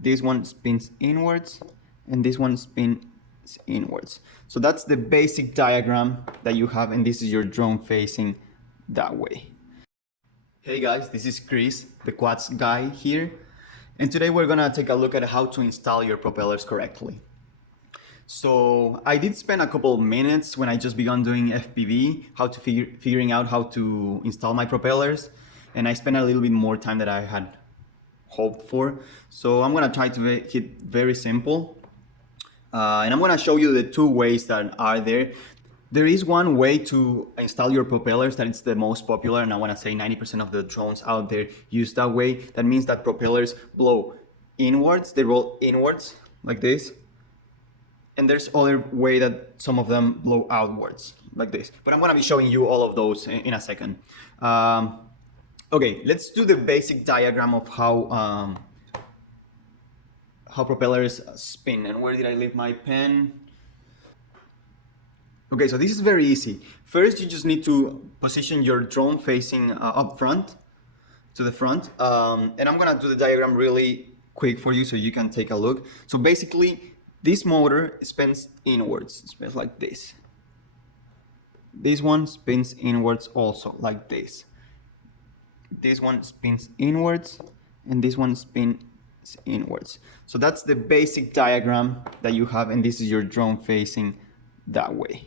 this one spins inwards, and this one spins inwards. So that's the basic diagram that you have, and this is your drone facing that way. Hey guys, this is Cris, the quads guy here, and today we're gonna take a look at how to install your propellers correctly. So I did spend a couple of minutes when I just began doing FPV, figuring out how to install my propellers, and I spent a little bit more time than I had hoped for. So I'm gonna try to make it very simple, and I'm gonna show you the two ways that are there. There is one way to install your propellers that is the most popular, and I want to say 90% of the drones out there use that way. That means that propellers blow inwards, they roll inwards like this. And there's other way that some of them blow outwards like this. But I'm going to be showing you all of those in a second. Okay, let's do the basic diagram of how propellers spin. And where did I leave my pen? Okay, so this is very easy. First, you just need to position your drone facing up front, to the front. And I'm gonna do the diagram really quick for you so you can take a look. So basically, this motor spins inwards, it spins like this. This one spins inwards also, like this. This one spins inwards, and this one spins inwards. So that's the basic diagram that you have, and this is your drone facing that way.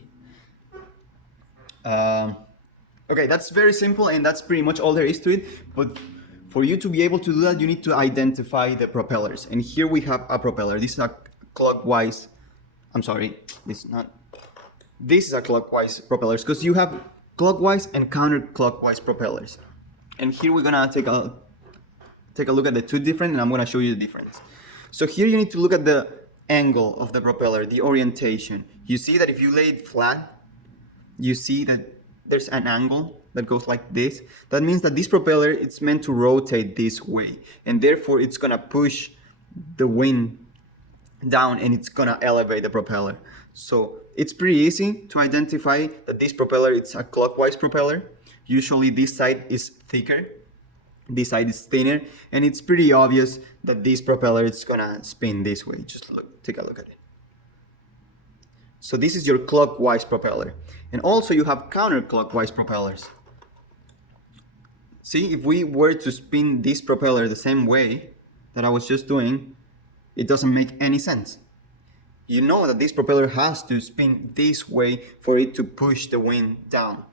Okay, that's very simple, and that's pretty much all there is to it. But for you to be able to do that, you need to identify the propellers. And here we have a propeller. This is a clockwise, I'm sorry, this is a clockwise propellers, because you have clockwise and counterclockwise propellers. And here we're gonna take a look at the two different, and I'm gonna show you the difference. So here you need to look at the angle of the propeller, the orientation. You see that if you lay it flat, you see that there's an angle that goes like this. That means that this propeller, it's meant to rotate this way, and therefore it's gonna push the wing down, and it's gonna elevate the propeller. So it's pretty easy to identify that this propeller, it's a clockwise propeller. Usually this side is thicker, this side is thinner, and it's pretty obvious that this propeller is gonna spin this way. Just look, take a look at it. So this is your clockwise propeller. And also you have counterclockwise propellers. See, if we were to spin this propeller the same way that I was just doing, it doesn't make any sense. You know that this propeller has to spin this way for it to push the wing down.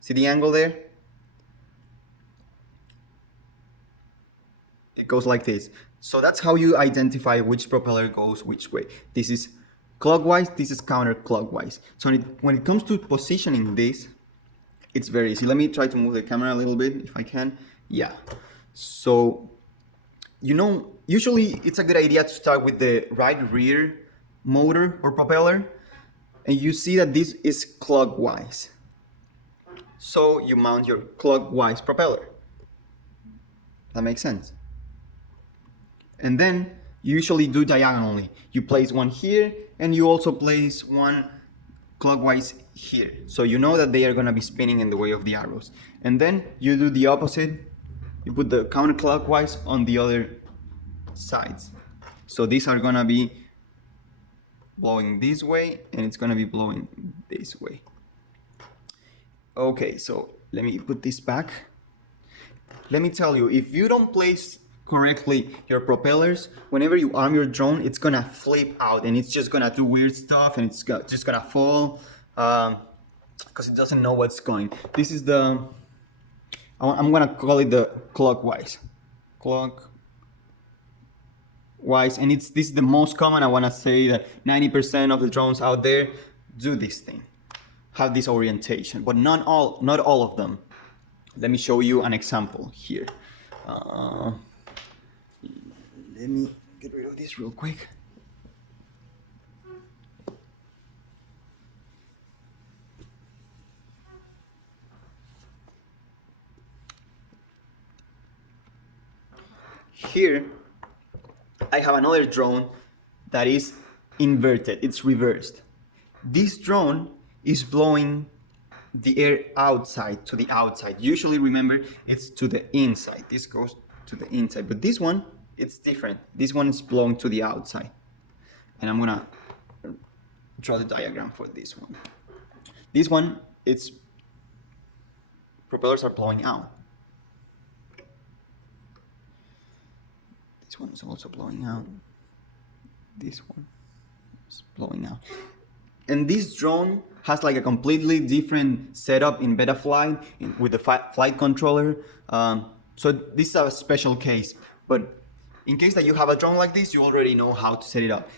See the angle there? It goes like this. So that's how you identify which propeller goes which way. This is clockwise, this is counterclockwise. So when it comes to positioning this, it's very easy. Let me try to move the camera a little bit if I can. Yeah. So, you know, usually it's a good idea to start with the right rear motor or propeller. And you see that this is clockwise. So you mount your clockwise propeller. That makes sense. And then you usually do diagonally. You place one here, and you also place one clockwise here. So you know that they are gonna be spinning in the way of the arrows. And then you do the opposite. You put the counterclockwise on the other sides. So these are gonna be blowing this way, and it's gonna be blowing this way. Okay, so let me put this back. Let me tell you, if you don't place correctly your propellers, whenever you arm your drone, it's gonna flip out, and it's just gonna do weird stuff, and it's just gonna fall because it doesn't know what's going. This is the, I'm gonna call it the clockwise, and this is the most common. I want to say that 90% of the drones out there do this thing, have this orientation, but not all of them. Let me show you an example here. Let me get rid of this real quick. Here, I have another drone that is inverted, it's reversed. This drone is blowing the air outside, to the outside. Usually, remember, it's to the inside. This goes to the inside, but this one it's different. This one is blowing to the outside. And I'm gonna draw the diagram for this one. This one, it's propellers are blowing out. This one is also blowing out. This one is blowing out. And this drone has like a completely different setup in Betaflight with the flight controller. So this is a special case, but in case that you have a drone like this, you already know how to set it up.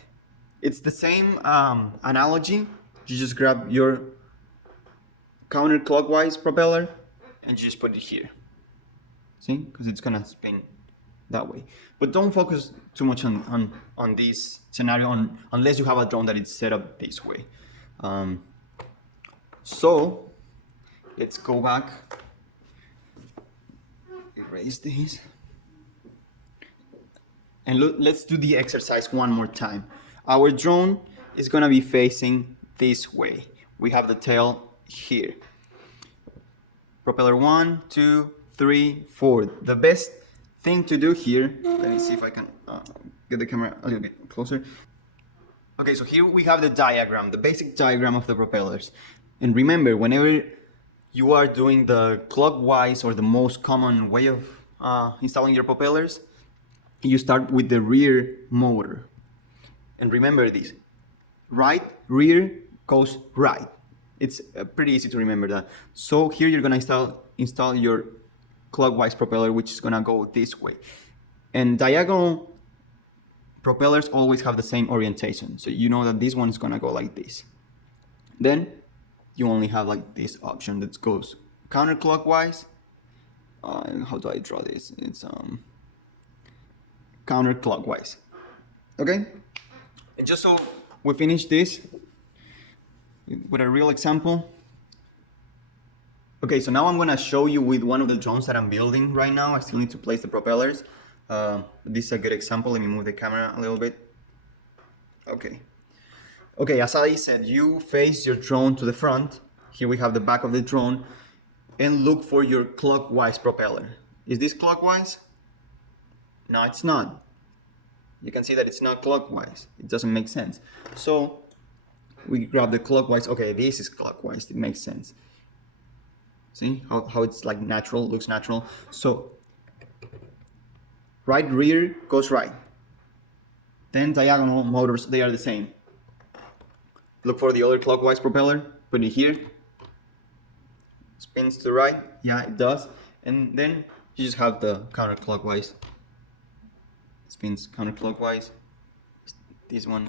It's the same analogy. You just grab your counterclockwise propeller and you just put it here. See, because it's gonna spin that way. But don't focus too much on this scenario unless you have a drone that is set up this way. So let's go back, erase these, and let's do the exercise one more time. Our drone is gonna be facing this way. We have the tail here. Propeller 1, 2, 3, 4. The best thing to do here, let me see if I can get the camera a little bit closer. Okay, so here we have the diagram, the basic diagram of the propellers. And remember, whenever you are doing the clockwise or the most common way of installing your propellers, you start with the rear motor. And remember this, right rear goes right. It's pretty easy to remember that. So here you're gonna install your clockwise propeller, which is gonna go this way. And diagonal propellers always have the same orientation. So you know that this one is gonna go like this. Then you only have like this option that goes counterclockwise. How do I draw this? It's counterclockwise. Okay? And just so we finish this with a real example. Okay, so now I'm gonna show you with one of the drones that I'm building right now. I still need to place the propellers. This is a good example. Let me move the camera a little bit. Okay. Okay, as I said, you face your drone to the front. Here we have the back of the drone, and look for your clockwise propeller. Is this clockwise? No, it's not. You can see that it's not clockwise. It doesn't make sense. So we grab the clockwise. Okay, this is clockwise. It makes sense. See how it's like natural, looks natural. So right rear goes right. Then diagonal motors, they are the same. Look for the other clockwise propeller, put it here. Spins to the right, yeah, it does. And then you just have the counterclockwise. Spins counterclockwise. This one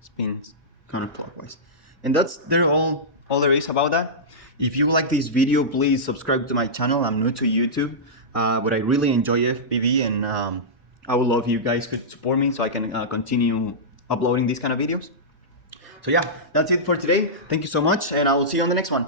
spins counterclockwise. And that's all there is about that. If you like this video, please subscribe to my channel. I'm new to YouTube, but I really enjoy FPV, and I would love if you guys could support me so I can continue uploading these kind of videos. So yeah, that's it for today. Thank you so much, and I will see you on the next one.